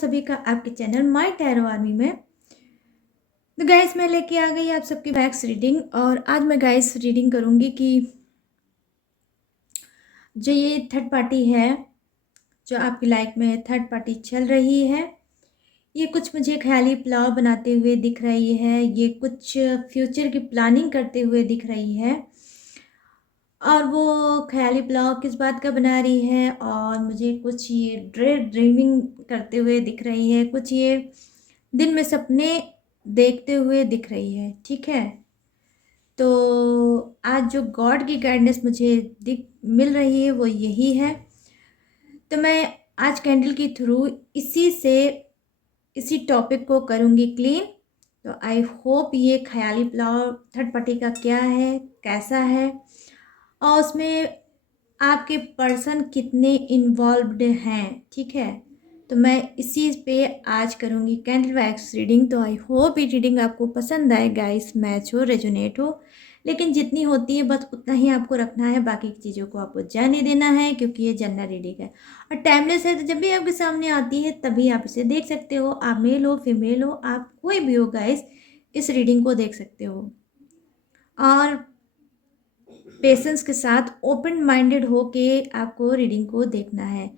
सभी का आपके चैनल माय टैरो आर्मी में। तो गाइस मैं लेके आ गई आप सबकी मैक्स रीडिंग। और आज मैं गाइस रीडिंग करूँगी कि जो ये थर्ड पार्टी है, जो आपकी लाइफ में थर्ड पार्टी चल रही है, ये कुछ मुझे ख्याली पुलाव बनाते हुए दिख रही है। ये कुछ फ्यूचर की प्लानिंग करते हुए दिख रही है। और वो ख्याली पुलाव किस बात का बना रही है, और मुझे कुछ ये ड्रीमिंग करते हुए दिख रही है, कुछ ये दिन में सपने देखते हुए दिख रही है। ठीक है, तो आज जो गॉड की गाइडेंस मुझे दिख मिल रही है वो यही है। तो मैं आज कैंडल के थ्रू इसी टॉपिक को करूँगी क्लीन। तो आई होप ये ख्याली पुलाव थर्ड पार्टी का क्या है, कैसा है, और उसमें आपके पर्सन कितने इन्वॉल्व्ड हैं। ठीक है, तो मैं इसी पे आज करूँगी कैंडल वैक्स रीडिंग। तो आई होप ये रीडिंग आपको पसंद आए गाइस, मैच हो, रेजोनेट हो। लेकिन जितनी होती है बस उतना ही आपको रखना है, बाकी की चीज़ों को आपको जाने देना है, क्योंकि ये जनरल रीडिंग है और टाइमलेस है। तो जब भी आपके सामने आती है तभी आप इसे देख सकते हो। आप मेल हो, फीमेल हो, आप कोई भी हो गाइस, इस रीडिंग को देख सकते हो। और पेशेंस के साथ ओपन माइंडेड हो के आपको रीडिंग को देखना है।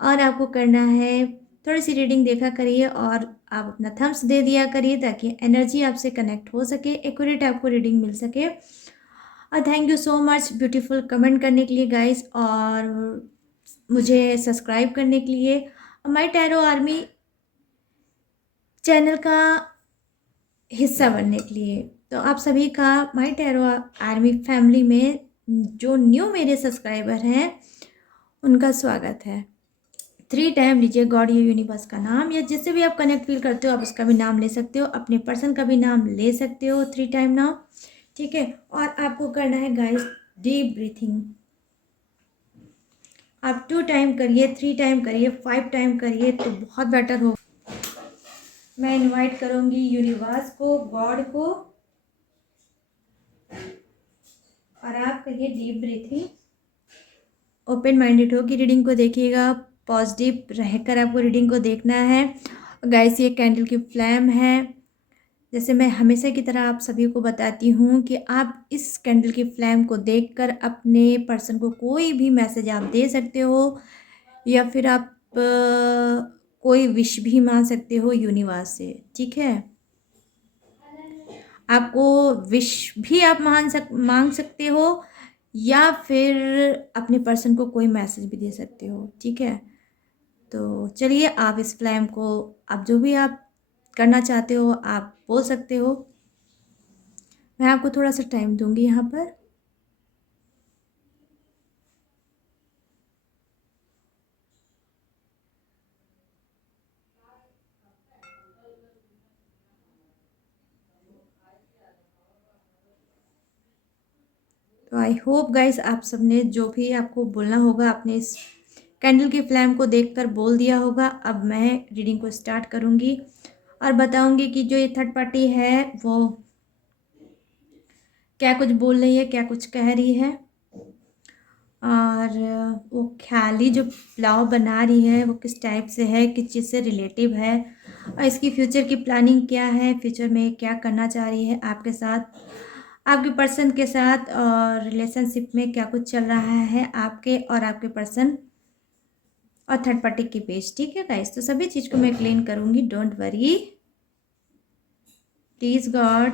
और आपको करना है, थोड़ी सी रीडिंग देखा करिए और आप अपना थम्स दे दिया करिए ताकि एनर्जी आपसे कनेक्ट हो सके, एक्यूरेट आपको रीडिंग मिल सके। और thank you so much beautiful comment करने के लिए गाइस, और मुझे सब्सक्राइब करने के लिए, माय टैरो आर्मी चैनल का हिस्सा बनने के लिए। तो आप सभी का माय टैरो आर्मी फैमिली में जो न्यू मेरे सब्सक्राइबर हैं उनका स्वागत है। 3 टाइम लीजिए गॉड या यूनिवर्स का नाम, या जिससे भी आप कनेक्ट फील करते हो आप उसका भी नाम ले सकते हो, अपने पर्सन का भी नाम ले सकते हो 3 टाइम नाम। ठीक है, और आपको करना है गाइस डीप ब्रीथिंग। आप 2 टाइम करिए, 3 टाइम करिए, 5 टाइम करिए तो बहुत बेटर हो। मैं इनवाइट करूंगी यूनिवर्स को, गॉड को, और आप करिए डीप ब्रीथिंग। ओपन माइंडेड हो कि रीडिंग को देखिएगा, पॉजिटिव रहकर आपको रीडिंग को देखना है। गाइस ये कैंडल की फ्लैम है। जैसे मैं हमेशा की तरह आप सभी को बताती हूँ कि आप इस कैंडल की फ्लैम को देखकर अपने पर्सन को कोई भी मैसेज आप दे सकते हो, या फिर आप कोई विश भी मांग सकते हो यूनिवर्स से। ठीक है, आपको विश भी आप मांग सकते हो, या फिर अपने पर्सन को कोई मैसेज भी दे सकते हो। ठीक है, तो चलिए आप इस फ्लैम को, आप जो भी आप करना चाहते हो आप बोल सकते हो। मैं आपको थोड़ा सा टाइम दूंगी यहाँ पर। तो आई होप गाइस आप सबने जो भी आपको बोलना होगा अपने इस कैंडल की फ्लैम को देखकर बोल दिया होगा। अब मैं रीडिंग को स्टार्ट करूँगी और बताऊँगी कि जो ये थर्ड पार्टी है वो क्या कुछ बोल रही है, क्या कुछ कह रही है, और वो ख्याली जो पुलाव बना रही है वो किस टाइप से है, किस चीज़ से रिलेटिव है, और इसकी फ्यूचर की प्लानिंग क्या है, फ्यूचर में क्या करना चाह रही है आपके साथ, आपके पर्सन के साथ, और रिलेशनशिप में क्या कुछ चल रहा है आपके और आपके पर्सन और थर्ड पार्टी के बीच। ठीक है गाइस, तो सभी चीज़ को मैं क्लीन करूँगी, don't worry. Please God,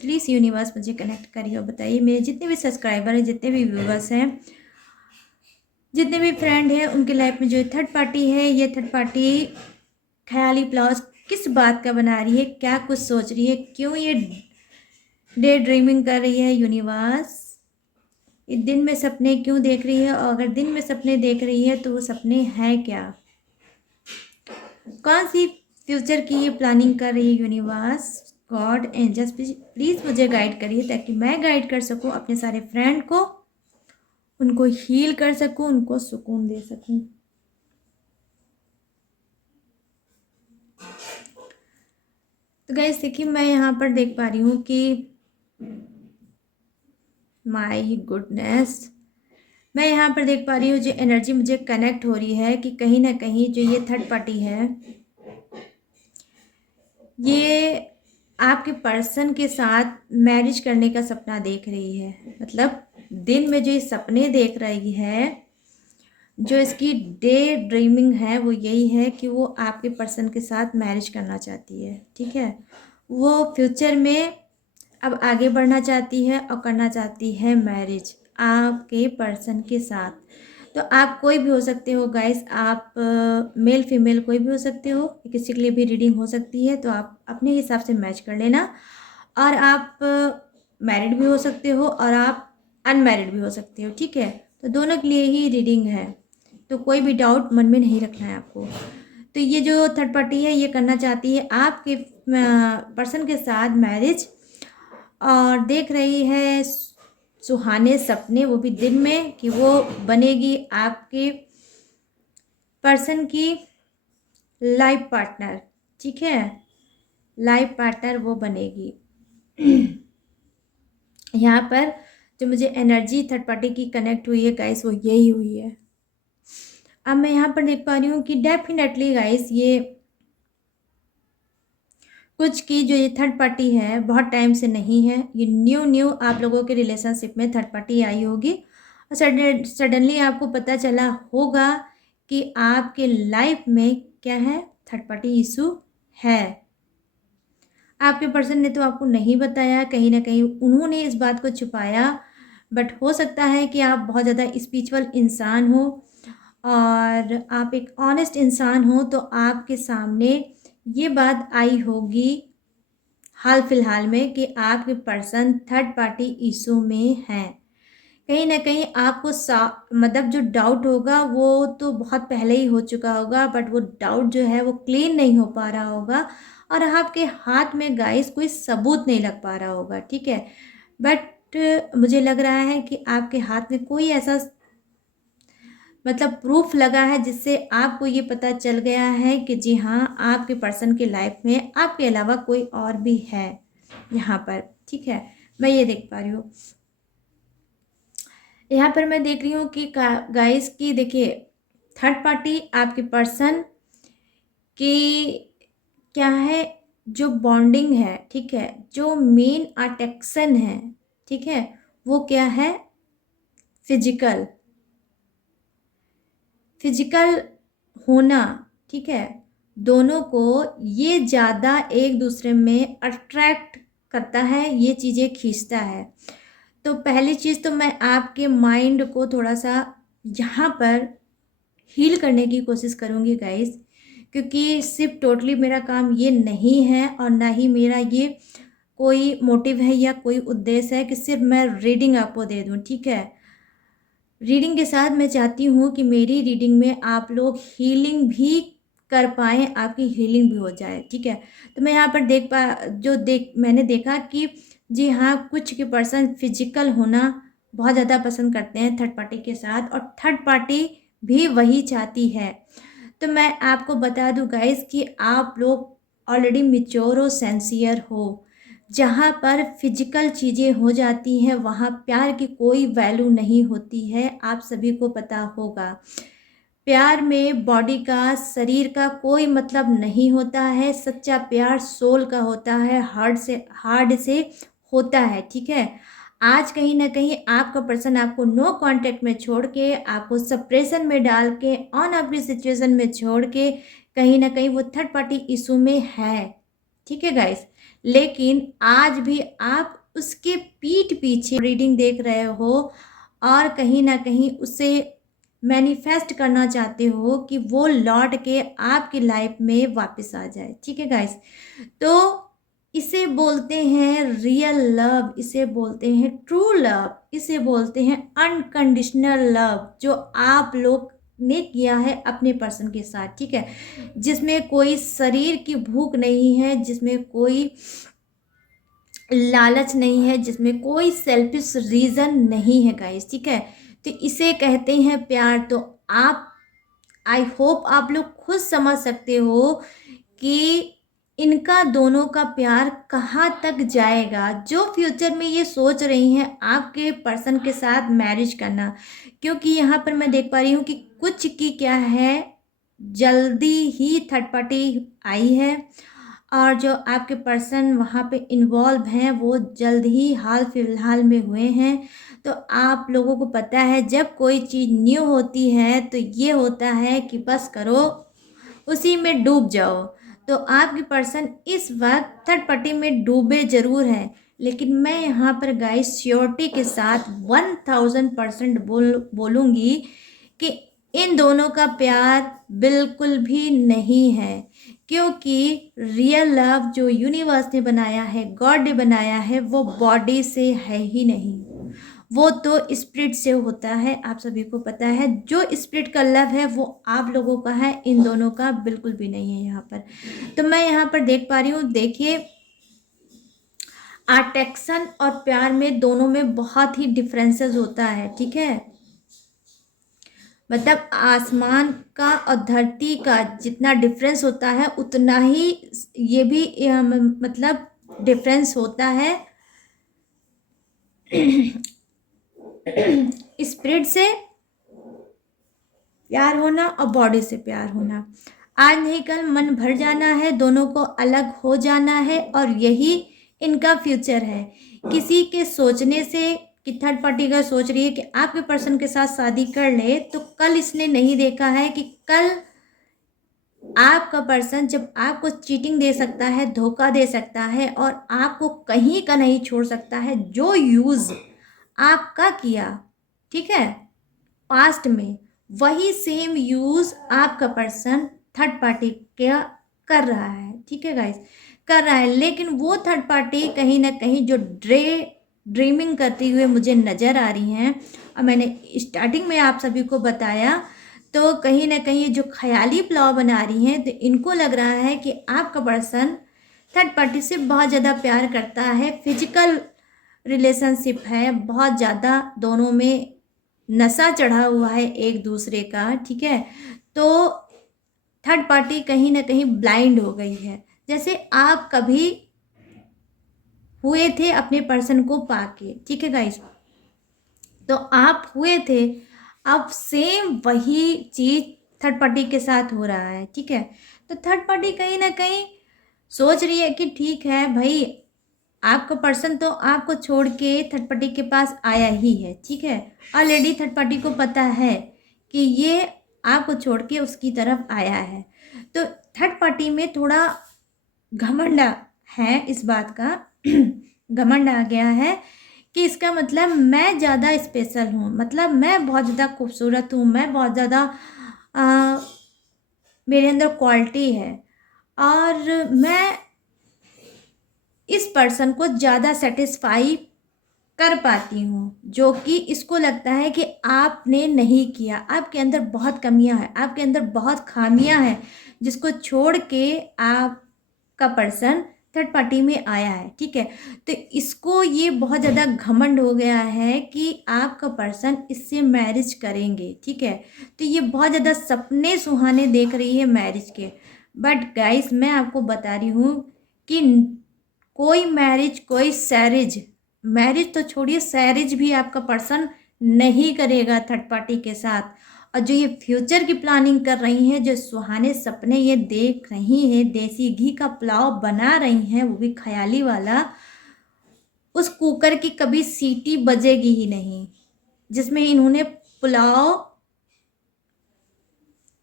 please universe मुझे कनेक्ट करिए और बताइए मेरे जितने भी सब्सक्राइबर हैं, जितने भी व्यूवर्स हैं, जितने भी फ्रेंड हैं, उनके लाइफ में जो थर्ड पार्टी है, ये थर्ड पार्टी ख्याली प्लॉट किस बात का बना रही है, क्या कुछ सोच रही है, क्यों ये डे ड्रीमिंग कर रही है यूनिवर्स, ये दिन में सपने क्यों देख रही है, और अगर दिन में सपने देख रही है तो वो सपने हैं क्या, कौन सी फ्यूचर की ये प्लानिंग कर रही है यूनिवर्स, गॉड एंजल्स प्लीज़ मुझे गाइड करिए ताकि मैं गाइड कर सकूं अपने सारे फ्रेंड को, उनको हील कर सकूं, उनको सुकून दे सकूं। तो गाइस देखिए मैं यहाँ पर देख पा रही हूँ कि माय गुडनेस, मैं यहाँ पर देख पा रही हूँ जो एनर्जी मुझे कनेक्ट हो रही है कि कहीं ना कहीं जो ये थर्ड पार्टी है ये आपके पर्सन के साथ मैरिज करने का सपना देख रही है। मतलब दिन में जो ये सपने देख रही है, जो इसकी डे ड्रीमिंग है, वो यही है कि वो आपके पर्सन के साथ मैरिज करना चाहती है। ठीक है, वो फ्यूचर में अब आगे बढ़ना चाहती है और करना चाहती है मैरिज आपके पर्सन के साथ। तो आप कोई भी हो सकते हो गाइस, आप मेल फीमेल कोई भी हो सकते हो, किसी के लिए भी रीडिंग हो सकती है, तो आप अपने हिसाब से मैच कर लेना। और आप मैरिड भी हो सकते हो और आप अनमैरिड भी हो सकते हो। ठीक है, तो दोनों के लिए ही रीडिंग है, तो कोई भी डाउट मन में नहीं रखना है आपको। तो ये जो थर्ड पार्टी है, ये करना चाहती है आपके पर्सन के साथ मैरिज, और देख रही है सुहाने सपने, वो भी दिन में, कि वो बनेगी आपके पर्सन की लाइफ पार्टनर। ठीक है, लाइफ पार्टनर वो बनेगी। यहाँ पर जो मुझे एनर्जी थर्ड पार्टी की कनेक्ट हुई है गाइस, वो यही हुई है। अब मैं यहाँ पर देख पा रही हूँ कि डेफिनेटली गाइस, ये कुछ की जो ये थर्ड पार्टी है बहुत टाइम से नहीं है, ये न्यू आप लोगों के रिलेशनशिप में थर्ड पार्टी आई होगी, और सडनली आपको पता चला होगा कि आपके लाइफ में क्या है, थर्ड पार्टी इशू है। आपके पर्सन ने तो आपको नहीं बताया, कहीं ना कहीं उन्होंने इस बात को छुपाया, बट हो सकता है कि आप बहुत ज़्यादा स्पिरिचुअल इंसान हो और आप एक ऑनेस्ट इंसान हो, तो आपके सामने ये बात आई होगी हाल फिलहाल में कि आपके पर्सन थर्ड पार्टी इशू में हैं। कहीं ना कहीं आपको मतलब जो डाउट होगा वो तो बहुत पहले ही हो चुका होगा, बट वो डाउट जो है वो क्लीन नहीं हो पा रहा होगा, और आपके हाथ में गाइस कोई सबूत नहीं लग पा रहा होगा। ठीक है, बट मुझे लग रहा है कि आपके हाथ में कोई ऐसा मतलब प्रूफ लगा है जिससे आपको ये पता चल गया है कि जी हाँ, आपके पर्सन की लाइफ में आपके अलावा कोई और भी है यहाँ पर। ठीक है, मैं ये देख पा रही हूँ। यहाँ पर मैं देख रही हूँ कि गाइस की देखिए, थर्ड पार्टी आपके पर्सन की क्या है, जो बॉन्डिंग है, ठीक है, जो मेन अट्रैक्शन है, ठीक है, वो क्या है, फिजिकल फिजिकल होना। ठीक है, दोनों को ये ज़्यादा एक दूसरे में अट्रैक्ट करता है, ये चीज़ें खींचता है। तो पहली चीज़ तो मैं आपके माइंड को थोड़ा सा यहाँ पर हील करने की कोशिश करूँगी गाइस, क्योंकि सिर्फ टोटली मेरा काम ये नहीं है और ना ही मेरा ये कोई मोटिव है या कोई उद्देश्य है कि सिर्फ मैं रीडिंग आपको दे दूँ। ठीक है, रीडिंग के साथ मैं चाहती हूँ कि मेरी रीडिंग में आप लोग हीलिंग भी कर पाएँ, आपकी हीलिंग भी हो जाए। ठीक है, तो मैं यहाँ पर मैंने देखा कि जी हाँ, कुछ के पर्सन फिजिकल होना बहुत ज़्यादा पसंद करते हैं थर्ड पार्टी के साथ, और थर्ड पार्टी भी वही चाहती है। तो मैं आपको बता दूं गाइस कि आप लोग ऑलरेडी मैच्योर हो, सेंसियर हो। जहाँ पर फिजिकल चीज़ें हो जाती हैं वहाँ प्यार की कोई वैल्यू नहीं होती है, आप सभी को पता होगा। प्यार में बॉडी का, शरीर का कोई मतलब नहीं होता है। सच्चा प्यार सोल का होता है, हार्ट से होता है। ठीक है, आज कहीं ना कहीं आपका पर्सन आपको नो कांटेक्ट में छोड़ के, आपको सप्रेशन में डाल के, ऑन अपनी सिचुएशन में छोड़ के, कहीं ना कहीं वो थर्ड पार्टी इशू में है। ठीक है गाइस, लेकिन आज भी आप उसके पीठ पीछे रीडिंग देख रहे हो और कहीं ना कहीं उसे मैनिफेस्ट करना चाहते हो कि वो लौट के आपकी लाइफ में वापस आ जाए। ठीक है गाइस, तो इसे बोलते हैं रियल लव, इसे बोलते हैं ट्रू लव, इसे बोलते हैं अनकंडीशनल लव, जो आप लोग ने किया है अपने पर्सन के साथ। ठीक है, जिसमें कोई शरीर की भूख नहीं है, जिसमें कोई लालच नहीं है, जिसमें कोई सेल्फिश रीज़न नहीं है गाइस। ठीक है, तो इसे कहते हैं प्यार। तो आप, आई होप आप लोग खुद समझ सकते हो कि इनका दोनों का प्यार कहाँ तक जाएगा, जो फ्यूचर में ये सोच रही हैं आपके पर्सन के साथ मैरिज करना। क्योंकि यहाँ पर मैं देख पा रही हूँ कि कुछ की क्या है, जल्दी ही थर्ड पार्टी आई है और जो आपके पर्सन वहाँ पे इन्वॉल्व हैं वो जल्द ही हाल फिलहाल में हुए हैं। तो आप लोगों को पता है जब कोई चीज़ न्यू होती है तो ये होता है कि बस करो, उसी में डूब जाओ। तो आपके पर्सन इस वक्त थर्ड पार्टी में डूबे ज़रूर हैं, लेकिन मैं यहाँ पर गाइस श्योरिटी के साथ 1000% बोलूँगी कि इन दोनों का प्यार बिल्कुल भी नहीं है, क्योंकि रियल लव जो यूनिवर्स ने बनाया है, गॉड ने बनाया है, वो बॉडी से है ही नहीं, वो तो स्पिरिट से होता है। आप सभी को पता है जो स्पिरिट का लव है वो आप लोगों का है, इन दोनों का बिल्कुल भी नहीं है यहाँ पर। तो मैं यहाँ पर देख पा रही हूँ, देखिए अट्रैक्शन और प्यार में दोनों में बहुत ही डिफरेंसेस होता है, ठीक है। मतलब आसमान का और धरती का जितना डिफरेंस होता है उतना ही ये भी मतलब डिफरेंस होता है स्पिरिट से प्यार होना और बॉडी से प्यार होना। आज नहीं कल मन भर जाना है, दोनों को अलग हो जाना है और यही इनका फ्यूचर है। किसी के सोचने से कि थर्ड पार्टी का सोच रही है कि आपके पर्सन के साथ शादी कर ले, तो कल इसने नहीं देखा है कि कल आपका पर्सन जब आपको चीटिंग दे सकता है, धोखा दे सकता है और आपको कहीं का नहीं छोड़ सकता है। जो यूज़ आपका किया, ठीक है, पास्ट में, वही सेम यूज़ आपका पर्सन थर्ड पार्टी का कर रहा है, ठीक है गाइस, कर रहा है। लेकिन वो थर्ड पार्टी कहीं ना कहीं जो ड्रीमिंग करती हुए मुझे नज़र आ रही हैं, और मैंने स्टार्टिंग में आप सभी को बताया, तो कहीं ना कहीं जो ख्याली पुलाव बना रही हैं, तो इनको लग रहा है कि आपका पर्सन थर्ड पार्टी से बहुत ज़्यादा प्यार करता है, फिजिकल रिलेशनशिप है, बहुत ज़्यादा दोनों में नशा चढ़ा हुआ है एक दूसरे का, ठीक है। तो थर्ड पार्टी कहीं ना कहीं ब्लाइंड हो गई है, जैसे आप कभी हुए थे अपने पर्सन को पाके, ठीक है गाइस, तो आप हुए थे, अब सेम वही चीज़ थर्ड पार्टी के साथ हो रहा है, ठीक है। तो थर्ड पार्टी कहीं ना कहीं सोच रही है कि ठीक है भाई, आपका पर्सन तो आपको छोड़ के थर्ड पार्टी के पास आया ही है, ठीक है, ऑलरेडी थर्ड पार्टी को पता है कि ये आपको छोड़ के उसकी तरफ आया है। तो थर्ड पार्टी में थोड़ा घमंड है इस बात का घमंड आ गया है कि इसका मतलब मैं ज़्यादा स्पेशल हूँ, मतलब मैं बहुत ज़्यादा खूबसूरत हूँ, मैं बहुत ज़्यादा मेरे अंदर क्वालिटी है और मैं इस पर्सन को ज़्यादा सेटिस्फाई कर पाती हूँ, जो कि इसको लगता है कि आपने नहीं किया, आपके अंदर बहुत कमियां हैं, आपके अंदर बहुत खामियां हैं, जिसको छोड़ के आपका पर्सन थर्ड पार्टी में आया है, ठीक है। तो इसको ये बहुत ज़्यादा घमंड हो गया है कि आपका पर्सन इससे मैरिज करेंगे, ठीक है। तो ये बहुत ज़्यादा सपने सुहाने देख रही है मैरिज के। बट गाइस, मैं आपको बता रही हूँ कि कोई मैरिज, कोई सैरिज, मैरिज तो छोड़िए, सैरिज भी आपका पर्सन नहीं करेगा थर्ड पार्टी के साथ। और जो ये फ्यूचर की प्लानिंग कर रही हैं, जो सुहाने सपने ये देख रही हैं, देसी घी का पुलाव बना रही हैं, वो भी ख्याली वाला, उस कुकर की कभी सीटी बजेगी ही नहीं।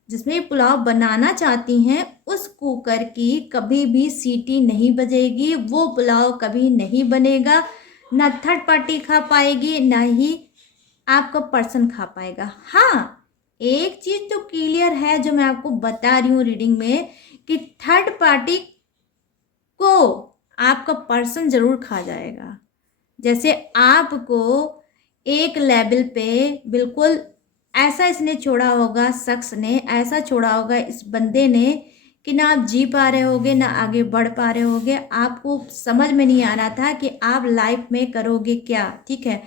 जिसमें पुलाव बनाना चाहती हैं, उस कुकर की कभी भी सीटी नहीं बजेगी, वो पुलाव कभी नहीं बनेगा, ना थर्ड पार्टी खा पाएगी, ना ही आपका पर्सन खा पाएगा। हाँ, एक चीज़ तो क्लियर है जो मैं आपको बता रही हूँ रीडिंग में, कि थर्ड पार्टी को आपका पर्सन ज़रूर खा जाएगा। जैसे आपको एक लेवल पे बिल्कुल ऐसा इसने छोड़ा होगा, शख्स ने ऐसा छोड़ा होगा इस बंदे ने, कि ना आप जी पा रहे होगे, ना आगे बढ़ पा रहे होगे, आपको समझ में नहीं आ रहा था कि आप लाइफ में करोगे क्या, ठीक है।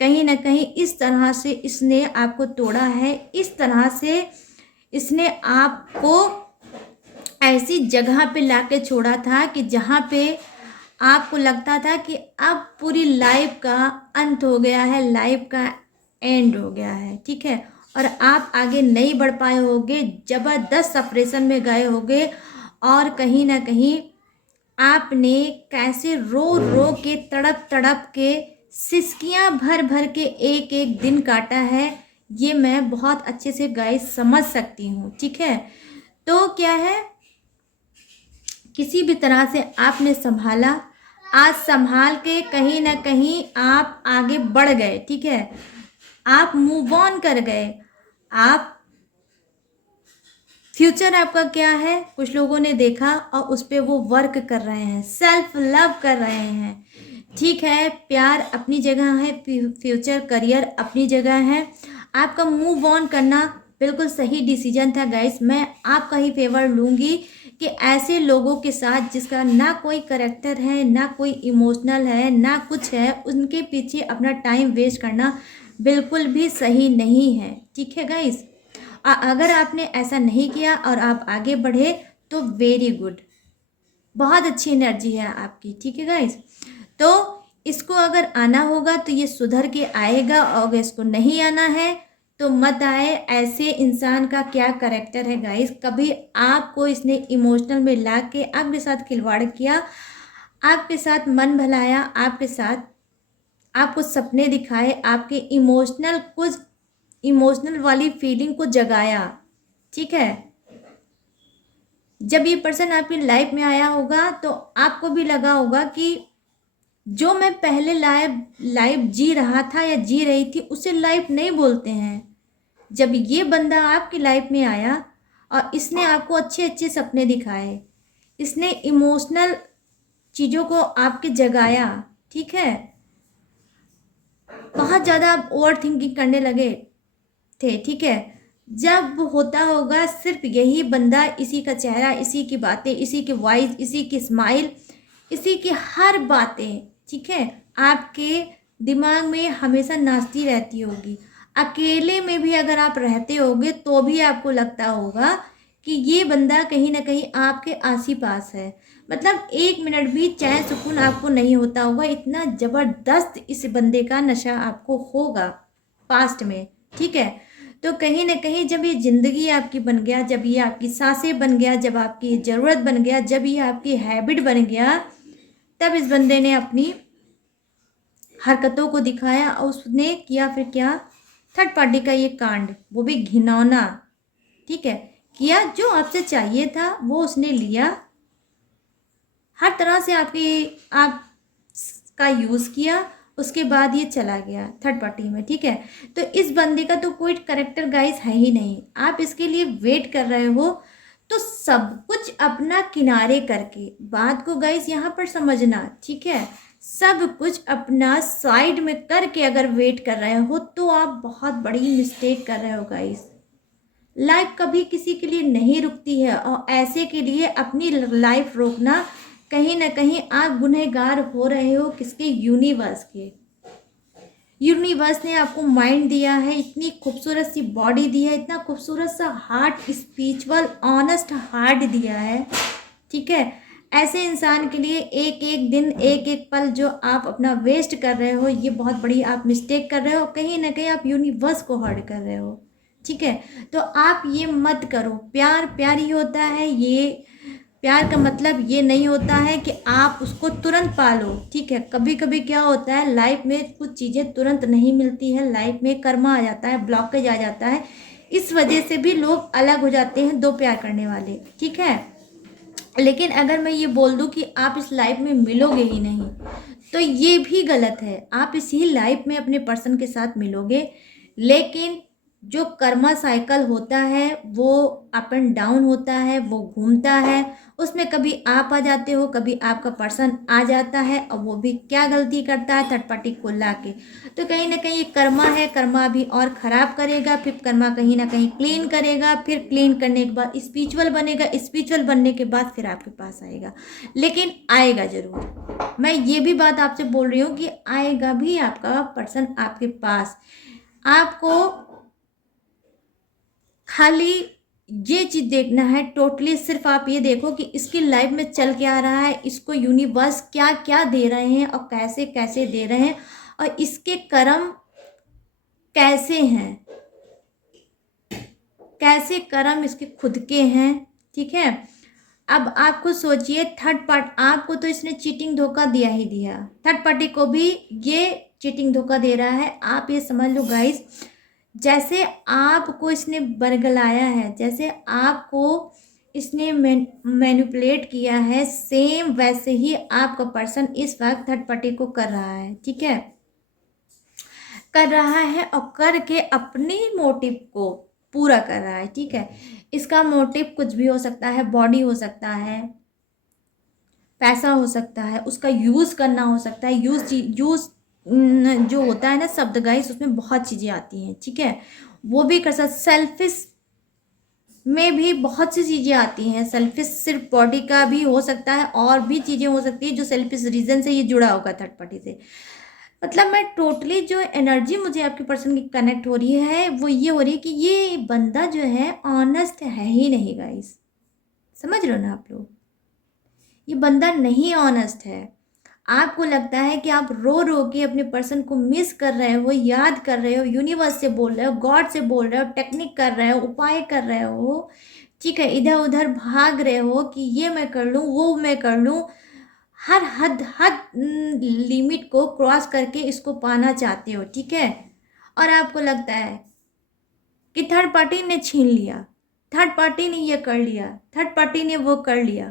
कहीं ना कहीं इस तरह से इसने आपको तोड़ा है, इस तरह से इसने आपको ऐसी जगह पे लाके छोड़ा था कि जहाँ पे आपको लगता था कि अब पूरी लाइफ का अंत हो गया है, लाइफ का एंड हो गया है, ठीक है, और आप आगे नहीं बढ़ पाए होगे, ज़बरदस्त सपरेशन में गए होगे और कहीं ना कहीं आपने कैसे रो रो के तड़प तड़प के सिसकियां भर भर के एक एक दिन काटा है, ये मैं बहुत अच्छे से गाइस समझ सकती हूँ। ठीक है, तो क्या है, किसी भी तरह से आपने संभाला, आज संभाल के कहीं ना कहीं आप आगे बढ़ गए। ठीक है, आप मूव ऑन कर गए। आप फ्यूचर आपका क्या है, कुछ लोगों ने देखा और उस पर वो वर्क कर रहे हैं, सेल्फ लव कर रहे हैं। ठीक है, प्यार अपनी जगह है, फ्यूचर करियर अपनी जगह है। आपका मूव ऑन करना बिल्कुल सही डिसीजन था गाइस। मैं आपका ही फेवर लूँगी कि ऐसे लोगों के साथ जिसका ना कोई करेक्टर है, ना कोई इमोशनल है, ना कुछ है, उनके पीछे अपना टाइम वेस्ट करना बिल्कुल भी सही नहीं है। ठीक है गाइस, अगर आपने ऐसा नहीं किया और आप आगे बढ़े तो वेरी गुड, बहुत अच्छी एनर्जी है आपकी। ठीक है गाइस, तो इसको अगर आना होगा तो ये सुधर के आएगा, और अगर इसको नहीं आना है तो मत आए। ऐसे इंसान का क्या करेक्टर है गाइस, कभी आपको इसने इमोशनल में ला के आपके साथ खिलवाड़ किया, आपके साथ मन भलाया, आपके साथ आपको सपने दिखाए, आपके इमोशनल वाली फीलिंग को जगाया। ठीक है, जब ये पर्सन आपकी लाइफ में आया होगा तो आपको भी लगा होगा कि जो मैं पहले लाइफ जी रहा था या जी रही थी उसे लाइफ नहीं बोलते हैं। जब ये बंदा आपकी लाइफ में आया और इसने आपको अच्छे अच्छे सपने दिखाए, इसने इमोशनल चीज़ों को आपके जगाया। ठीक है, बहुत ज़्यादा आप ओवर थिंकिंग करने लगे थे। ठीक है, जब होता होगा सिर्फ यही बंदा, इसी का चेहरा, इसी की बातें, इसी की वॉइस, इसी की स्माइल, इसी की हर बातें, ठीक है, आपके दिमाग में हमेशा नाचती रहती होगी। अकेले में भी अगर आप रहते होगे तो भी आपको लगता होगा कि ये बंदा कहीं ना कहीं आपके आस ही पास है। मतलब एक मिनट भी चैन सुकून आपको नहीं होता होगा, इतना ज़बरदस्त इस बंदे का नशा आपको होगा पास्ट में। ठीक है, तो कहीं ना कहीं जब ये ज़िंदगी आपकी बन गया, जब ये आपकी सांसें बन गया, जब आपकी ज़रूरत बन गया, जब ये आपकी हैबिट बन गया, तब इस बंदे ने अपनी हरकतों को दिखाया और उसने किया फिर क्या, थर्ड पार्टी का ये कांड, वो भी घिनौना। ठीक है, किया, जो आपसे चाहिए था वो उसने लिया, हर तरह से आप का यूज़ किया, उसके बाद ये चला गया थर्ड पार्टी में। ठीक है, तो इस बंदे का तो कोई करेक्टर गाइस है ही नहीं। आप इसके लिए वेट कर रहे हो तो सब कुछ अपना किनारे करके, बात को गाइस यहाँ पर समझना। ठीक है, सब कुछ अपना साइड में करके अगर वेट कर रहे हो तो आप बहुत बड़ी मिस्टेक कर रहे हो गाइस। लाइफ कभी किसी के लिए नहीं रुकती है, और ऐसे के लिए अपनी लाइफ रोकना, कहीं ना कहीं आप गुनहगार हो रहे हो किसके, यूनिवर्स के। यूनिवर्स ने आपको माइंड दिया है, इतनी खूबसूरत सी बॉडी दी है, इतना खूबसूरत सा हार्ट, स्पिरिचुअल ऑनेस्ट हार्ट दिया है। ठीक है, ऐसे इंसान के लिए एक एक दिन, एक एक पल जो आप अपना वेस्ट कर रहे हो, ये बहुत बड़ी आप मिस्टेक कर रहे हो, कहीं ना कहीं आप यूनिवर्स को हर्ट कर रहे हो। ठीक है, तो आप ये मत करो। प्यार प्यार ही होता है, ये प्यार का मतलब ये नहीं होता है कि आप उसको तुरंत पालो। ठीक है, कभी कभी क्या होता है लाइफ में, कुछ चीज़ें तुरंत नहीं मिलती है, लाइफ में कर्मा आ जाता है, ब्लॉकेज आ जाता है, इस वजह से भी लोग अलग हो जाते हैं, दो प्यार करने वाले। ठीक है, लेकिन अगर मैं ये बोल दूं कि आप इस लाइफ में मिलोगे ही नहीं, तो ये भी गलत है। आप इसी लाइफ में अपने पर्सन के साथ मिलोगे, लेकिन जो कर्मा साइकिल होता है वो अप एंड डाउन होता है, वो घूमता है, उसमें कभी आप आ जाते हो, कभी आपका पर्सन आ जाता है, और वो भी क्या गलती करता है, थर्ड पार्टी को ला के। तो कहीं ना कहीं ये कर्मा है, कर्मा अभी और ख़राब करेगा, फिर कर्मा कहीं ना कहीं क्लीन करेगा, फिर क्लीन करने के बाद स्पिरिचुअल बनेगा, स्पिरिचुअल बनने के बाद फिर आपके पास आएगा। लेकिन आएगा ज़रूर, मैं ये भी बात आपसे बोल रही हूँ कि आएगा भी आपका पर्सन आपके पास। आपको खाली ये चीज़ देखना है, टोटली सिर्फ आप ये देखो कि इसकी लाइफ में चल क्या रहा है, इसको यूनिवर्स क्या क्या दे रहे हैं और कैसे कैसे दे रहे हैं, और इसके कर्म कैसे हैं, कैसे कर्म इसके खुद के हैं। ठीक है, अब आपको सोचिए, थर्ड पार्ट, आपको तो इसने चीटिंग धोखा दिया ही दिया, थर्ड पार्टी को भी ये चीटिंग धोखा दे रहा है। आप ये समझ लो गाइस, जैसे आपको इसने बरगलाया है, जैसे आपको इसने मैनिपुलेट किया है, सेम वैसे ही आपका पर्सन इस वक्त थर्ड पार्टी को कर रहा है, ठीक है, कर रहा है और करके अपने मोटिव को पूरा कर रहा है, ठीक है। इसका मोटिव कुछ भी हो सकता है, बॉडी हो सकता है, पैसा हो सकता है, उसका यूज़ करना हो सकता है। यूज़ जो होता है ना शब्द गाइस, उसमें बहुत चीज़ें आती हैं, ठीक है, वो भी कर सकता। सेल्फिश में भी बहुत सी चीज़ें आती हैं, सेल्फिश सिर्फ बॉडी का भी हो सकता है, और भी चीज़ें हो सकती है जो सेल्फिश रीज़न से ये जुड़ा होगा थर्ड पार्टी से। मतलब मैं टोटली जो एनर्जी मुझे आपके पर्सन की कनेक्ट हो रही है वो ये हो रही है कि ये बंदा जो है ऑनेस्ट है ही नहीं गाइस, समझ रहे हो ना आप लोग, ये बंदा नहीं ऑनेस्ट है। आपको लगता है कि आप रो रो के अपने पर्सन को मिस कर रहे हो, याद कर रहे हो, यूनिवर्स से बोल रहे हो, गॉड से बोल रहे हो, टेक्निक कर रहे हो, उपाय कर रहे हो, ठीक है, इधर उधर भाग रहे हो कि ये मैं कर लूँ, वो मैं कर लूँ, हर हद लिमिट को क्रॉस करके इसको पाना चाहते हो, ठीक है। और आपको लगता है कि थर्ड पार्टी ने छीन लिया, थर्ड पार्टी ने ये कर लिया, थर्ड पार्टी ने वो कर लिया।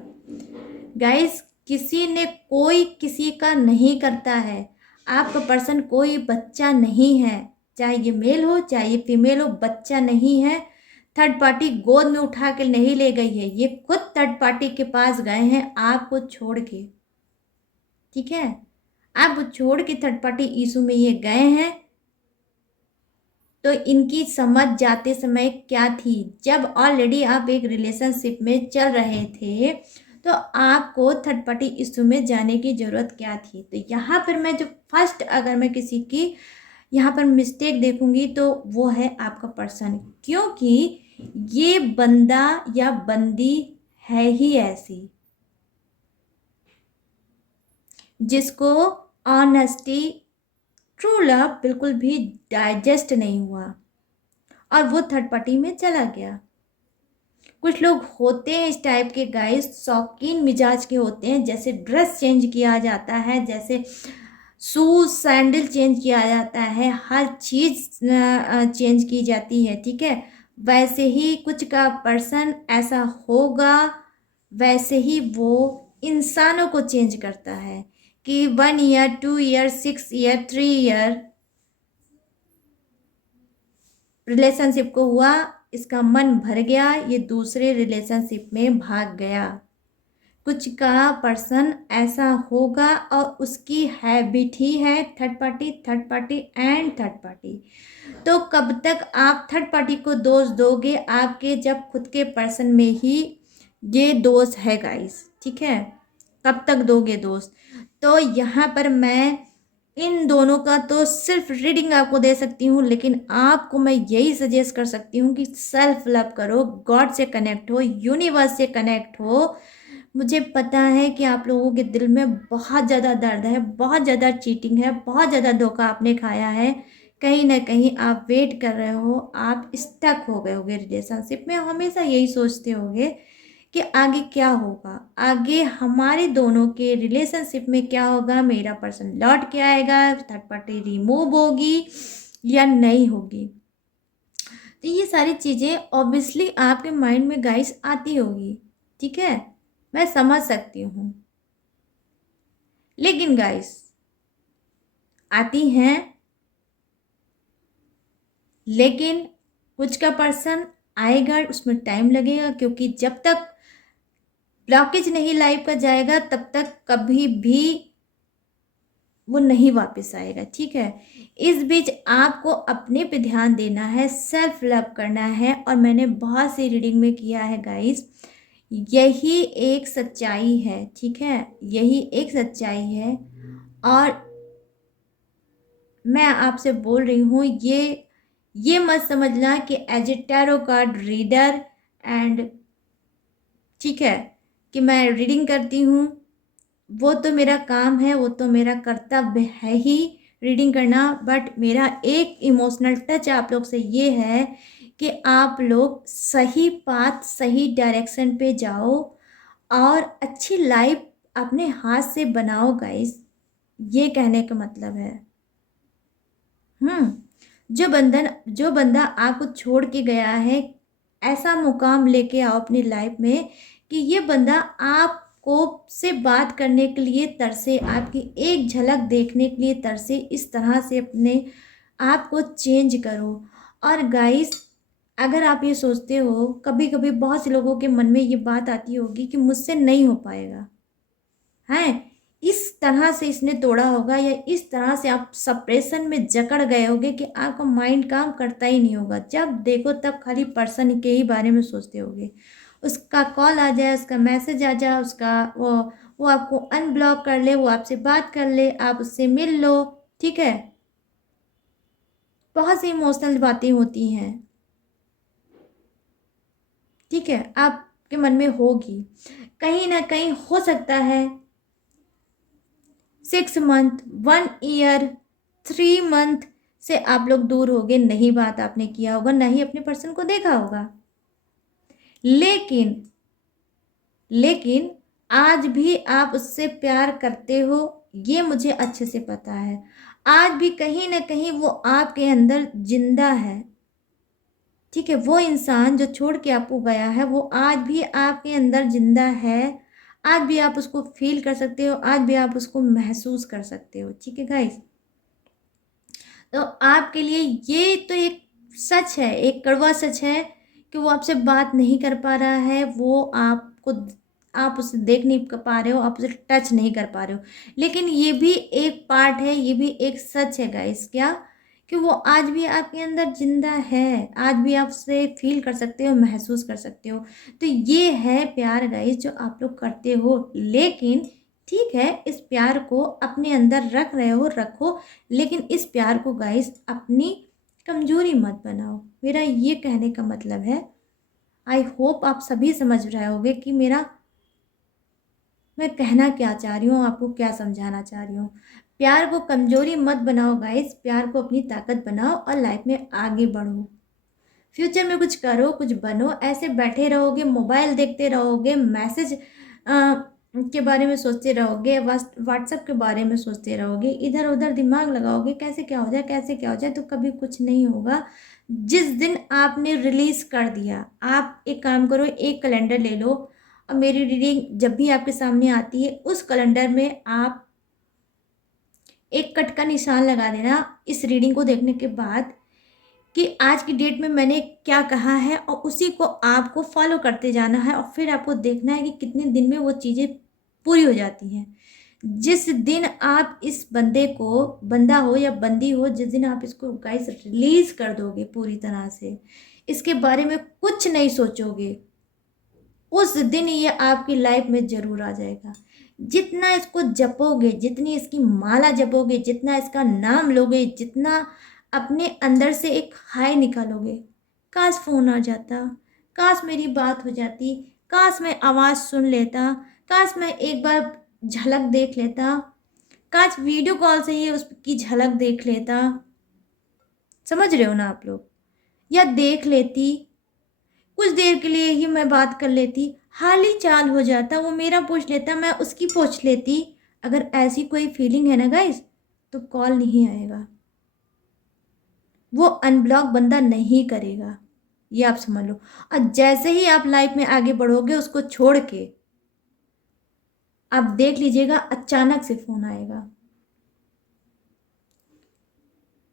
गाइस, किसी ने कोई किसी का नहीं करता है। आपका पर्सन कोई बच्चा नहीं है, चाहे ये मेल हो चाहे ये फीमेल हो, बच्चा नहीं है। थर्ड पार्टी गोद में उठा के नहीं ले गई है, ये खुद थर्ड पार्टी के पास गए हैं आपको छोड़ के, ठीक है, आप छोड़ के थर्ड पार्टी इशू में ये गए हैं। तो इनकी समझ जाते समय क्या थी, जब ऑलरेडी आप एक रिलेशनशिप में चल रहे थे तो आपको थर्ड पार्टी इशू में जाने की ज़रूरत क्या थी। तो यहाँ पर मैं जो फर्स्ट, अगर मैं किसी की यहाँ पर मिस्टेक देखूंगी तो वो है आपका पर्सन, क्योंकि ये बंदा या बंदी है ही ऐसी जिसको ऑनेस्टी, ट्रू लव बिल्कुल भी डाइजेस्ट नहीं हुआ और वो थर्ड पार्टी में चला गया। कुछ लोग होते हैं इस टाइप के गाइस, शौकीन मिजाज के होते हैं, जैसे ड्रेस चेंज किया जाता है, जैसे शूज सैंडल चेंज किया जाता है, हर चीज़ चेंज की जाती है, ठीक है, वैसे ही कुछ का पर्सन ऐसा होगा, वैसे ही वो इंसानों को चेंज करता है कि 1 year 2 year 6 year 3 year relationship को हुआ, इसका मन भर गया, ये दूसरे रिलेशनशिप में भाग गया। कुछ का पर्सन ऐसा होगा और उसकी हैबिट ही है third party, third party and third party. तो कब तक आप थर्ड पार्टी को दोष दोगे आपके, जब खुद के पर्सन में ही ये दोष है गाइस, ठीक है, कब तक दोगे दोष। तो यहाँ पर मैं इन दोनों का तो सिर्फ रीडिंग आपको दे सकती हूँ, लेकिन आपको मैं यही सजेस्ट कर सकती हूँ कि सेल्फ लव करो, गॉड से कनेक्ट हो, यूनिवर्स से कनेक्ट हो। मुझे पता है कि आप लोगों के दिल में बहुत ज़्यादा दर्द है, बहुत ज़्यादा चीटिंग है, बहुत ज़्यादा धोखा आपने खाया है, कहीं ना कहीं आप वेट कर रहे हो, आप स्टक हो गए होगे रिलेशनशिप में, हमेशा यही सोचते होगे कि आगे क्या होगा, आगे हमारे दोनों के रिलेशनशिप में क्या होगा, मेरा पर्सन लौट के आएगा, थर्ड पार्टी रिमूव होगी या नहीं होगी। तो ये सारी चीज़ें ऑब्वियसली आपके माइंड में गाइस आती होगी, ठीक है, मैं समझ सकती हूँ, लेकिन गाइस आती हैं, लेकिन कुछ का पर्सन आएगा, उसमें टाइम लगेगा, क्योंकि जब तक ब्लॉकेज नहीं लाइफ का जाएगा तब तक कभी भी वो नहीं वापस आएगा, ठीक है। इस बीच आपको अपने पे ध्यान देना है, सेल्फ लव करना है, और मैंने बहुत सी रीडिंग में किया है गाइस, यही एक सच्चाई है, ठीक है, यही एक सच्चाई है। और मैं आपसे बोल रही हूँ, ये मत समझना कि as a tarot card reader and, ठीक है, कि मैं रीडिंग करती हूँ, वो तो मेरा काम है, वो तो मेरा कर्तव्य है ही रीडिंग करना, बट मेरा एक इमोशनल टच आप लोग से ये है कि आप लोग सही पाथ, सही डायरेक्शन पे जाओ और अच्छी लाइफ अपने हाथ से बनाओ गाइस, ये कहने का मतलब है। जो बंदा आपको छोड़ के गया है, ऐसा मुकाम लेके आओ अपनी लाइफ में कि ये बंदा आपको से बात करने के लिए तरसे, आपकी एक झलक देखने के लिए तरसे। इस तरह से अपने आप को चेंज करो। और गाइस, अगर आप ये सोचते हो, कभी कभी बहुत से लोगों के मन में ये बात आती होगी कि मुझसे नहीं हो पाएगा, हैं, इस तरह से इसने तोड़ा होगा, या इस तरह से आप सप्रेशन में जकड़ गए होगे कि आपका माइंड काम करता ही नहीं होगा। जब देखो तब खाली पर्सन के ही बारे में सोचते होगे। उसका कॉल आ जाए, उसका मैसेज आ जाए, उसका वो आपको अनब्लॉक कर ले, वो आपसे बात कर ले, आप उससे मिल लो, ठीक है। बहुत सी इमोशनल बातें होती हैं, ठीक है, आपके मन में होगी। कहीं ना कहीं हो सकता है 6 मंथ, 1 ईयर, 3 मंथ से आप लोग दूर हो गए, नहीं बात आपने किया होगा, ना ही अपने पर्सन को देखा होगा। लेकिन लेकिन आज भी आप उससे प्यार करते हो, ये मुझे अच्छे से पता है। आज भी कहीं ना कहीं वो आपके अंदर जिंदा है, ठीक है। वो इंसान जो छोड़ के आपको गया है, वो आज भी आपके अंदर जिंदा है। आज भी आप उसको फील कर सकते हो, आज भी आप उसको महसूस कर सकते हो, ठीक है गाइस। तो आपके लिए ये तो एक सच है, एक कड़वा सच है कि वो आपसे बात नहीं कर पा रहा है, वो आपको, आप उसे देख नहीं पा रहे हो, आप उसे टच नहीं कर पा रहे हो। लेकिन ये भी एक पार्ट है, ये भी एक सच है गाइस, क्या, कि वो आज भी आपके अंदर जिंदा है। आज भी आप उसे फील कर सकते हो, महसूस कर सकते हो। तो ये है प्यार गाइस जो आप लोग करते हो। लेकिन ठीक है, इस प्यार को अपने अंदर रख रहे हो, रखो, लेकिन इस प्यार को गाइस अपनी कमजोरी मत बनाओ। मेरा ये कहने का मतलब है, आई होप आप सभी समझ रहे होगे कि मेरा, मैं कहना क्या चाह रही हूँ, आपको क्या समझाना चाह रही हूँ। प्यार को कमजोरी मत बनाओ गाइस, प्यार को अपनी ताकत बनाओ और लाइफ में आगे बढ़ो। फ्यूचर में कुछ करो, कुछ बनो। ऐसे बैठे रहोगे, मोबाइल देखते रहोगे, मैसेज के बारे में सोचते रहोगे, व्हाट्सएप के बारे में सोचते रहोगे, इधर उधर दिमाग लगाओगे कैसे क्या हो जाए, कैसे क्या हो जाए, तो कभी कुछ नहीं होगा। जिस दिन आपने रिलीज कर दिया, आप एक काम करो, एक कैलेंडर ले लो और मेरी रीडिंग जब भी आपके सामने आती है, उस कैलेंडर में आप एक कट का निशान लगा देना इस रीडिंग को देखने के बाद, कि आज की डेट में मैंने क्या कहा है, और उसी को आपको फॉलो करते जाना है। और फिर आपको देखना है कि कितने दिन में वो चीज़ें पूरी हो जाती हैं। जिस दिन आप इस बंदे को, बंदा हो या बंदी हो, जिस दिन आप इसको गाइस रिलीज कर दोगे पूरी तरह से, इसके बारे में कुछ नहीं सोचोगे, उस दिन ये आपकी लाइफ में जरूर आ जाएगा। जितना इसको जपोगे, जितनी इसकी माला जपोगे, जितना इसका नाम लोगे, जितना अपने अंदर से एक हाय निकालोगे, काश फोन आ जाता, काश मेरी बात हो जाती, काश मैं आवाज़ सुन लेता, काश मैं एक बार झलक देख लेता, काश वीडियो कॉल से ही उसकी झलक देख लेता। समझ रहे हो ना आप लोग, या देख लेती, कुछ देर के लिए ही मैं बात कर लेती, हाल ही चाल हो जाता, वो मेरा पूछ लेता, मैं उसकी पूछ लेती। अगर ऐसी कोई फीलिंग है ना गाइस, तो कॉल नहीं आएगा, वो अनब्लॉक बंदा नहीं करेगा, ये आप समझ लो। और जैसे ही आप लाइफ में आगे बढ़ोगे उसको छोड़ के, आप देख लीजिएगा अचानक से फोन आएगा।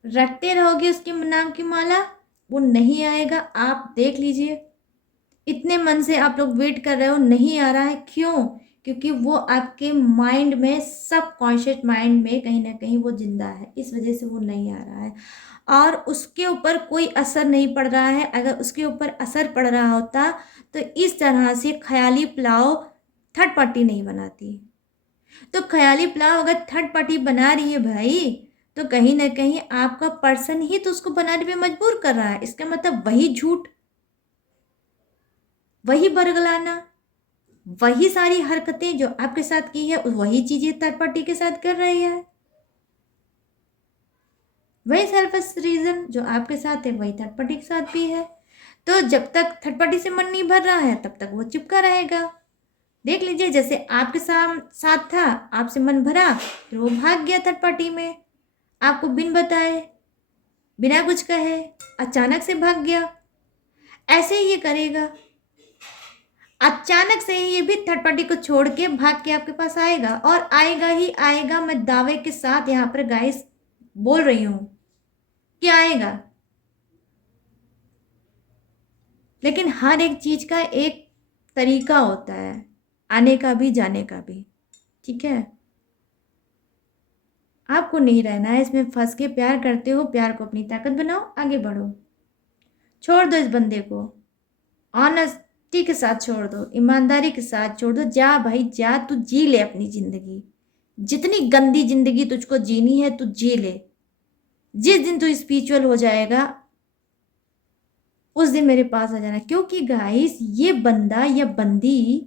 रटते रहोगे उसके नाम की माला, वो नहीं आएगा, आप देख लीजिए। इतने मन से आप लोग वेट कर रहे हो, नहीं आ रहा है, क्यों? क्योंकि वो आपके माइंड में, सब कॉन्शियस माइंड में कहीं ना कहीं वो जिंदा है, इस वजह से वो नहीं आ रहा है। और उसके ऊपर कोई असर नहीं पड़ रहा है। अगर उसके ऊपर असर पड़ रहा होता तो इस तरह से ख्याली पुलाव थर्ड पार्टी नहीं बनाती। तो ख्याली पुलाव अगर थर्ड पार्टी बना रही है भाई, तो कहीं ना कहीं आपका पर्सन ही तो उसको बनाने पे मजबूर कर रहा है। इसका मतलब वही झूठ, वही बरगलाना, वही सारी हरकतें जो आपके साथ की है, वही चीजें थर्ड पार्टी के साथ कर रही है। वही सेल्फिश रीजन जो आपके साथ है, वही थर्ड पार्टी के साथ भी है। तो जब तक थर्ड पार्टी से मन नहीं भर रहा है, तब तक वो चिपका रहेगा। देख लीजिए, जैसे आपके साथ था, आपसे मन भरा, फिर वो भाग गया थर्ड पार्टी में, आपको बिन बताए, बिना कुछ कहे अचानक से भाग गया। ऐसे ही ये करेगा, अचानक से ही ये भी थर्ड पार्टी को छोड़ के भाग के आपके पास आएगा, और आएगा ही आएगा। मैं दावे के साथ यहाँ पर गाइस बोल रही हूँ कि आएगा। लेकिन हर एक चीज का एक तरीका होता है, आने का भी जाने का भी, ठीक है। आपको नहीं रहना है इसमें फंस के। प्यार करते हो, प्यार को अपनी ताकत बनाओ, आगे बढ़ो, छोड़ दो इस बंदे को, ऑनेस्टी के साथ छोड़ दो, ईमानदारी के साथ छोड़ दो। जा भाई जा, तू जी ले अपनी जिंदगी, जितनी गंदी जिंदगी तुझको जीनी है तू जी ले। जिस दिन तू स्पिरिचुअल हो जाएगा उस दिन मेरे पास आ जाना, क्योंकि गाइस ये बंदा या बंदी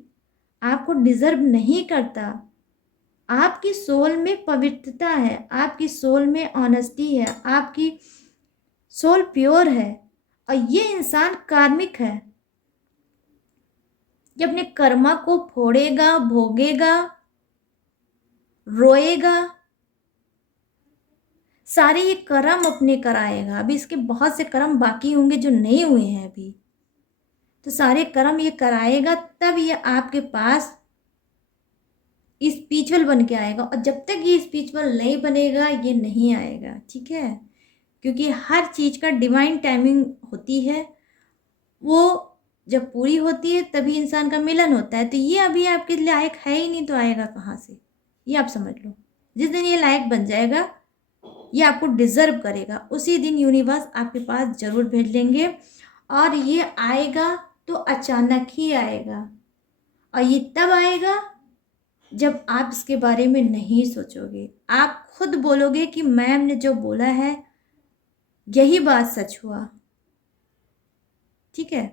आपको डिजर्व नहीं करता। आपकी सोल में पवित्रता है, आपकी सोल में ऑनेस्टी है, आपकी सोल प्योर है, और ये इंसान कार्मिक है। ये अपने कर्मा को फोड़ेगा, भोगेगा, रोएगा, सारे ये कर्म अपने कराएगा। अभी इसके बहुत से कर्म बाकी होंगे जो नहीं हुए हैं अभी, तो सारे कर्म ये कराएगा, तब ये आपके पास स्पिरिचुअल बन के आएगा। और जब तक ये स्पिरिचुअल नहीं बनेगा ये नहीं आएगा, ठीक है। क्योंकि हर चीज़ का डिवाइन टाइमिंग होती है, वो जब पूरी होती है तभी इंसान का मिलन होता है। तो ये अभी आपके लायक है ही नहीं, तो आएगा कहाँ से, ये आप समझ लो। जिस दिन ये लायक बन जाएगा, ये आपको डिजर्व करेगा, उसी दिन यूनिवर्स आपके पास जरूर भेज लेंगे। और ये आएगा तो अचानक ही आएगा, और ये तब आएगा जब आप इसके बारे में नहीं सोचोगे। आप खुद बोलोगे कि मैम ने जो बोला है यही बात सच हुआ, ठीक है।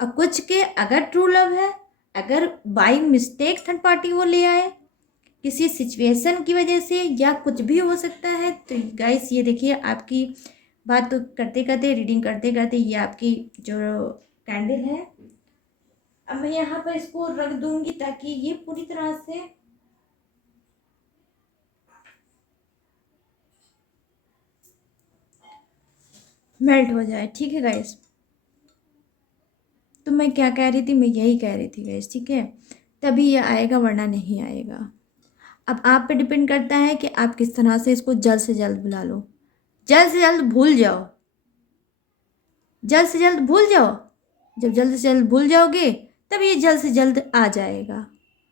और कुछ के अगर ट्रू लव है, अगर बाई मिस्टेक थर्ड पार्टी वो ले आए किसी सिचुएशन की वजह से, या कुछ भी हो सकता है, तो गाइस ये देखिए, आपकी बात तो करते करते, रीडिंग करते करते, ये आपकी जो कैंडल है, अब मैं यहाँ पर इसको रख दूंगी ताकि ये पूरी तरह से मेल्ट हो जाए, ठीक है गाइस। तो मैं क्या कह रही थी, मैं यही कह रही थी गाइस, ठीक है। तभी ये आएगा, वरना नहीं आएगा। अब आप पे डिपेंड करता है कि आप किस तरह से इसको जल्द से जल्द बुला लो, जल्द से जल्द भूल जाओ, जल्द से जल्द भूल जाओ। जब जल्द से जल्द भूल जाओगे तब ये जल्द से जल्द आ जाएगा।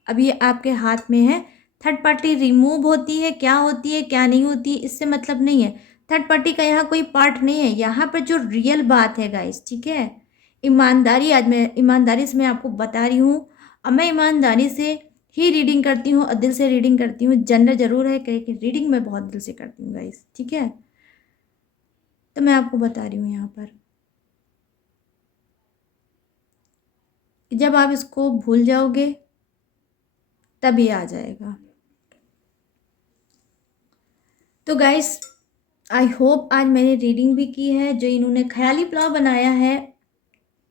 अब ये आपके हाथ में है। थर्ड पार्टी रिमूव होती है, क्या होती है क्या नहीं होती इससे मतलब नहीं है। थर्ड पार्टी का यहाँ कोई पार्ट नहीं है। यहाँ पर जो रियल बात है गाइस, ठीक है, ईमानदारी, आज मैं ईमानदारी से मैं आपको बता रही हूँ। अब मैं ईमानदारी से ही रीडिंग करती हूँ और दिल से रीडिंग करती हूँ। जनरल जरूर है कि रीडिंग मैं बहुत दिल से करती हूँ गाइस, ठीक है। तो मैं आपको बता रही हूँ यहाँ पर, जब आप इसको भूल जाओगे तब ये आ जाएगा। तो गाइस आई होप आज मैंने रीडिंग भी की है। जो इन्होंने ख्याली पुलाव बनाया है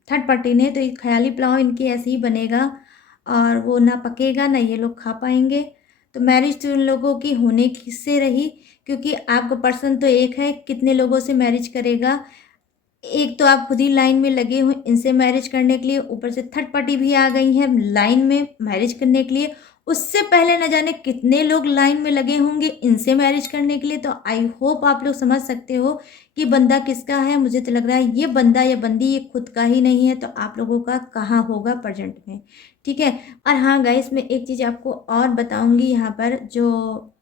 थर्ड पार्टी ने, तो ये ख्याली पुलाव इनके ऐसे ही बनेगा, और वो ना पकेगा ना ये लोग खा पाएंगे। तो मैरिज तो इन लोगों की होने किससे रही, क्योंकि आपका पर्सन तो एक है, कितने लोगों से मैरिज करेगा। एक तो आप खुद ही लाइन में लगे हुए इनसे मैरिज करने के लिए, ऊपर से थर्ड पार्टी भी आ गई है लाइन में मैरिज करने के लिए। उससे पहले न जाने कितने लोग लाइन में लगे होंगे इनसे मैरिज करने के लिए। तो आई होप आप लोग समझ सकते हो कि बंदा किसका है। मुझे तो लग रहा है ये बंदा या बंदी ये खुद का ही नहीं है, तो आप लोगों का कहाँ होगा प्रेजेंट में, ठीक है। और हाँ गाइस, मैं एक चीज़ आपको और बताऊँगी यहाँ पर, जो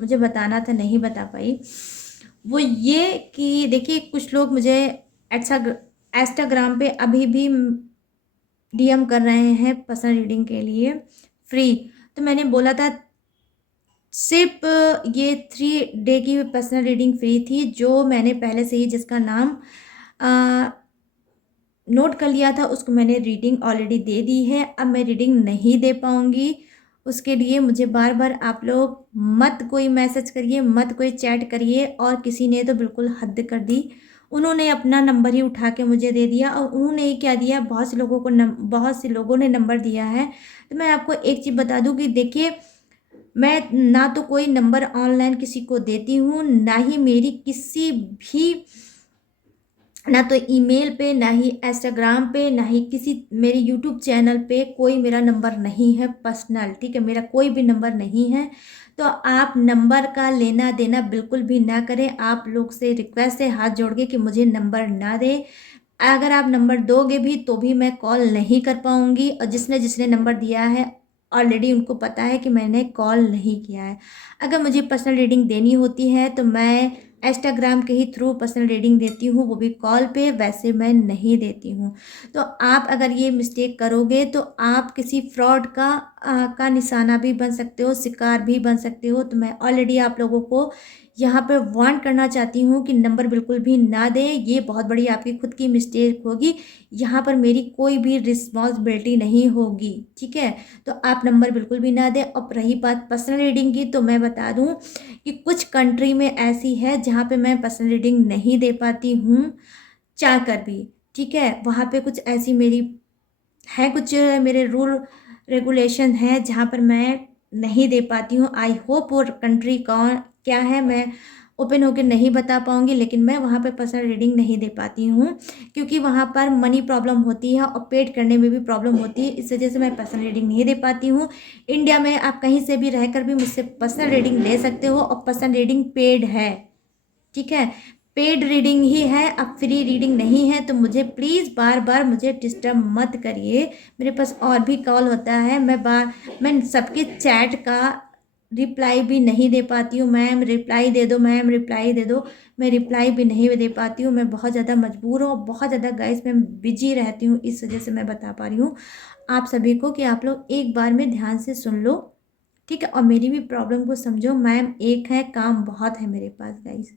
मुझे बताना था नहीं बता पाई, वो ये कि देखिए, कुछ लोग मुझे इंस्टाग्राम पे अभी भी डीएम कर रहे हैं पर्सनल रीडिंग के लिए फ्री। तो मैंने बोला था सिर्फ ये 3 डे की पर्सनल रीडिंग फ्री थी, जो मैंने पहले से ही जिसका नाम नोट कर लिया था उसको मैंने रीडिंग ऑलरेडी दे दी है। अब मैं रीडिंग नहीं दे पाऊँगी, उसके लिए मुझे बार बार आप लोग मत कोई मैसेज करिए, मत कोई चैट करिए। और किसी ने तो बिल्कुल हद कर दी, उन्होंने अपना नंबर ही उठा के मुझे दे दिया और उन्होंने ही क्या दिया, बहुत से लोगों ने नंबर दिया है। तो मैं आपको एक चीज़ बता दूं कि देखिए, मैं ना तो कोई नंबर ऑनलाइन किसी को देती हूँ, ना ही मेरी किसी भी, ना तो ईमेल पे, ना ही इंस्टाग्राम पे, ना ही किसी मेरे यूट्यूब चैनल पे कोई मेरा नंबर नहीं है पर्सनल, ठीक है, मेरा कोई भी नंबर नहीं है। तो आप नंबर का लेना देना बिल्कुल भी ना करें। आप लोग से रिक्वेस्ट है हाथ जोड़ के कि मुझे नंबर ना दें। अगर आप नंबर दोगे भी तो भी मैं कॉल नहीं कर पाऊंगी, और जिसने जिसने नंबर दिया है ऑलरेडी उनको पता है कि मैंने कॉल नहीं किया है। अगर मुझे पर्सनल रीडिंग देनी होती है तो मैं इंस्टाग्राम के ही थ्रू पर्सनल रीडिंग देती हूँ, वो भी कॉल पे, वैसे मैं नहीं देती हूँ। तो आप अगर ये मिस्टेक करोगे तो आप किसी फ्रॉड का निशाना भी बन सकते हो, शिकार भी बन सकते हो। तो मैं ऑलरेडी आप लोगों को यहाँ पर वार्न करना चाहती हूँ कि नंबर बिल्कुल भी ना दें, ये बहुत बड़ी आपकी खुद की मिस्टेक होगी। यहाँ पर मेरी कोई भी रिस्पॉन्सिबिलिटी नहीं होगी, ठीक है। तो आप नंबर बिल्कुल भी ना दें। अब रही बात पर्सनल रीडिंग की, तो मैं बता दूं कि कुछ कंट्री में ऐसी है जहाँ पे मैं पर्सनल रीडिंग नहीं दे पाती हूँ चाह कर भी, ठीक है। वहाँ पे कुछ ऐसी मेरी है, कुछ मेरे रूल रेगुलेशन है जहाँ पर मैं नहीं दे पाती हूँ। आई होप वो कंट्री कौन क्या है मैं ओपन होकर नहीं बता पाऊँगी, लेकिन मैं वहाँ पे पर्सनल रीडिंग नहीं दे पाती हूँ क्योंकि वहाँ पर मनी प्रॉब्लम होती है और पेड करने में भी प्रॉब्लम होती है। इस वजह से मैं पर्सनल रीडिंग नहीं दे पाती हूँ। इंडिया में आप कहीं से भी रहकर भी मुझसे पर्सनल रीडिंग ले सकते हो, और पर्सनल रीडिंग पेड है, ठीक है। पेड रीडिंग ही है, अब फ्री रीडिंग नहीं है। तो मुझे प्लीज़ बार बार मुझे डिस्टर्ब मत करिए। मेरे पास और भी कॉल होता है, मैं सबके चैट का रिप्लाई भी नहीं दे पाती हूँ। मैम रिप्लाई दे दो, मैम रिप्लाई दे दो, मैं रिप्लाई भी नहीं दे पाती हूँ। मैं बहुत ज़्यादा मजबूर हूँ और बहुत ज़्यादा गाइस मैं बिजी रहती हूँ, इस वजह से मैं बता पा रही हूँ आप सभी को कि आप लोग एक बार में ध्यान से सुन लो, ठीक है, और मेरी भी प्रॉब्लम को समझो। मैम एक है, काम बहुत है मेरे पास गाइस,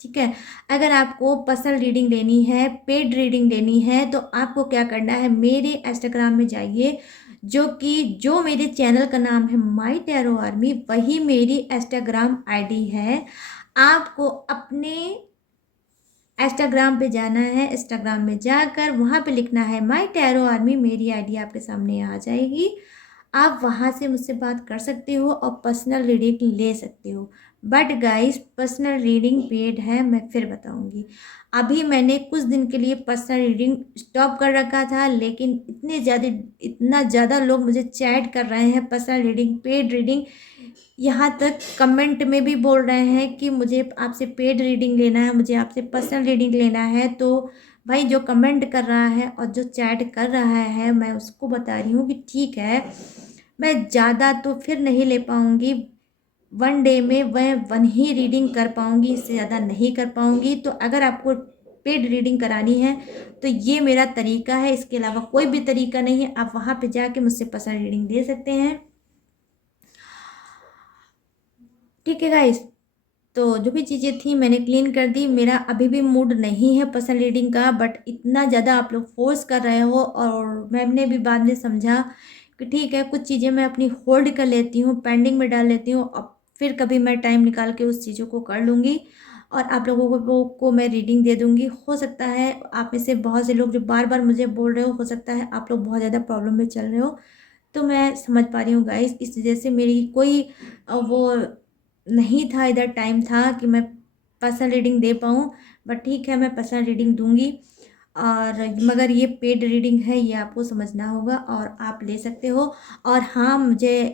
ठीक है। अगर आपको पर्सनल रीडिंग लेनी है, पेड रीडिंग लेनी है, तो आपको क्या करना है, मेरे इंस्टाग्राम में जाइए, जो मेरे चैनल का नाम है माई टैरो आर्मी, वही मेरी इंस्टाग्राम आईडी है। आपको अपने इंस्टाग्राम पे जाना है, इंस्टाग्राम में जाकर वहाँ पे लिखना है माई टैरो आर्मी, मेरी आईडी आपके सामने आ जाएगी। आप वहाँ से मुझसे बात कर सकते हो और पर्सनल रीडिंग ले सकते हो। But guys personal reading paid है, मैं फिर बताऊंगी। अभी मैंने कुछ दिन के लिए पर्सनल रीडिंग स्टॉप कर रखा था, लेकिन इतना ज़्यादा लोग मुझे चैट कर रहे हैं पर्सनल रीडिंग, पेड रीडिंग, यहाँ तक कमेंट में भी बोल रहे हैं कि मुझे आपसे पेड रीडिंग लेना है, मुझे आपसे पर्सनल रीडिंग लेना है। तो भाई जो कमेंट कर रहा है और जो चैट कर रहा है, मैं उसको बता रही हूँ कि ठीक है, मैं ज़्यादा तो फिर नहीं ले पाऊँगी, वन डे में मैं वन ही रीडिंग कर पाऊँगी, इससे ज़्यादा नहीं कर पाऊँगी। तो अगर आपको पेड रीडिंग करानी है तो ये मेरा तरीका है, इसके अलावा कोई भी तरीका नहीं है। आप वहाँ पे जाके मुझसे पर्सनल रीडिंग दे सकते हैं, ठीक है गाइस। तो जो भी चीज़ें थी मैंने क्लीन कर दी। मेरा अभी भी मूड नहीं है पर्सनल रीडिंग का, बट इतना ज़्यादा आप लोग फोर्स कर रहे हो, और मैम ने भी बाद में समझा कि ठीक है, कुछ चीज़ें मैं अपनी होल्ड कर लेती हूँ, पेंडिंग में डाल लेती हूँ, अब फिर कभी मैं टाइम निकाल के उस चीज़ों को कर लूँगी और आप लोगों को मैं रीडिंग दे दूँगी। हो सकता है आप में से बहुत से लोग जो बार बार मुझे बोल रहे हो सकता है आप लोग बहुत ज़्यादा प्रॉब्लम में चल रहे हो। तो मैं समझ पा रही हूँ गाइस, इस वजह से मेरी कोई वो नहीं था, इधर टाइम था कि मैं पर्सनल रीडिंग दे पाऊँ। बट ठीक है, मैं पर्सनल रीडिंग दूंगी, और मगर ये पेड रीडिंग है, ये आपको समझना होगा और आप ले सकते हो। और हाँ, मुझे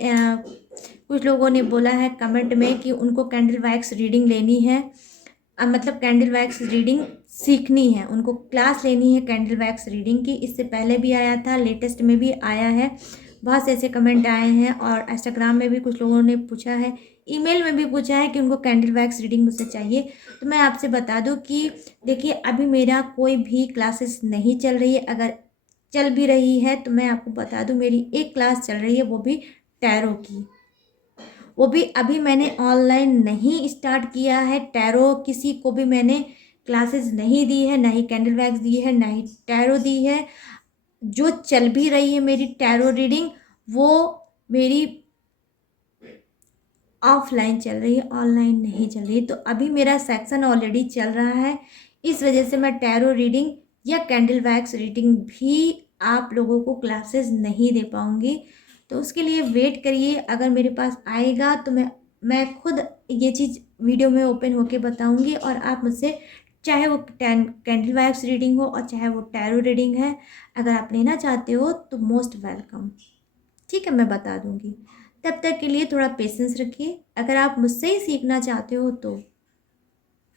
कुछ लोगों ने बोला है कमेंट में कि उनको कैंडल वैक्स रीडिंग लेनी है, मतलब कैंडल वैक्स रीडिंग सीखनी है, उनको क्लास लेनी है कैंडल वैक्स रीडिंग की। इससे पहले भी आया था, लेटेस्ट में भी आया है, बहुत से ऐसे कमेंट आए हैं, और इंस्टाग्राम में भी कुछ लोगों ने पूछा है, ईमेल में भी पूछा है कि उनको कैंडल वैक्स रीडिंग मुझसे चाहिए। तो मैं आपसे बता दूं कि देखिए, अभी मेरा कोई भी क्लासेस नहीं चल रही है। अगर चल भी रही है तो मैं आपको बता दूं, मेरी एक क्लास चल रही है, वो भी टैरो की, वो भी अभी मैंने ऑनलाइन नहीं स्टार्ट किया है। टैरो किसी को भी मैंने क्लासेस नहीं दी है, ना ही कैंडल वैक्स दी है, ना ही टैरो दी है। जो चल भी रही है मेरी टैरो रीडिंग, वो मेरी ऑफलाइन चल रही है, ऑनलाइन नहीं चल रही। तो अभी मेरा सेक्शन ऑलरेडी चल रहा है, इस वजह से मैं टैरो रीडिंग या कैंडल वैक्स रीडिंग भी आप लोगों को क्लासेस नहीं दे पाऊँगी। तो उसके लिए वेट करिए, अगर मेरे पास आएगा तो मैं खुद ये चीज़ वीडियो में ओपन होके बताऊँगी, और आप मुझसे चाहे वो कैंडल वैक्स रीडिंग हो और चाहे वो टैरो रीडिंग है, अगर आप लेना चाहते हो तो मोस्ट वेलकम। ठीक है, मैं बता दूँगी। तब तक के लिए थोड़ा पेशेंस रखिए, अगर आप मुझसे ही सीखना चाहते हो तो।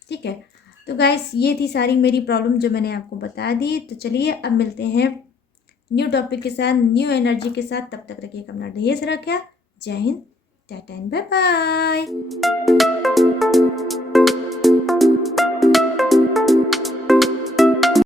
ठीक है, तो गाइस ये थी सारी मेरी प्रॉब्लम जो मैंने आपको बता दी। तो चलिए अब मिलते हैं न्यू टॉपिक के साथ, न्यू एनर्जी के साथ। तब तक रखिएगा अपना ढेर सारा ख्याल। जय Hind, tata and bye bye.